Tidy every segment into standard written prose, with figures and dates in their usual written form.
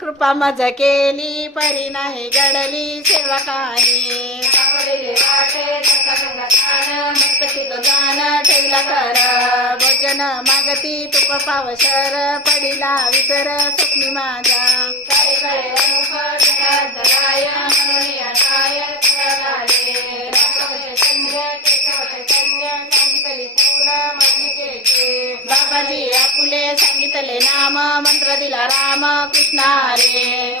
कृपा मज केली परी नाही घडली सेवकाने गान ठेवला कर भोजन मागती तुप पावशर पडिला विसर स्वप्नी माझा बाबाजी आपुले सांगितले नाम मंत्र दिला राम कृष्ण रे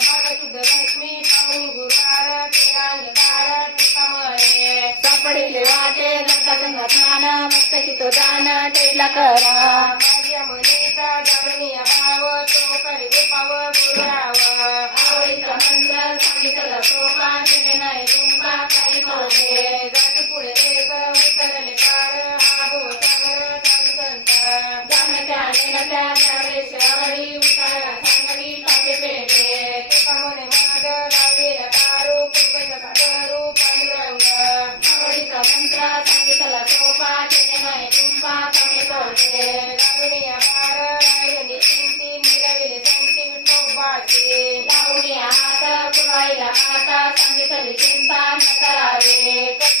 सापडिले वाटे गंगा गंगा स्नान मस्तकी तो दान ठेवला कर माझ्या मुलीचा जाणूया भाव तो करे गोपाव गुराव आवडीचा मंत्र सांगितलं सोपा तिने नाही तुंबा काही कोठे जात पुढे एक उतरले पार हा भोसागर साधू संत जाणत्या नेणत्या त्यावेळेस आवडी उतारा सांगडी कापे पेटे तुका म्हणे माग लावलेला तारू कृपेचा करू पांडुरंग आवडीचा मंत्र सांगितला सोपा तिने नाही तुंबा काही कोठे लावणीया भार राहिली चिंती निरविले संती विठोबाची लावणीया हात कुरवाईला हात सांगितली चिंता न करावे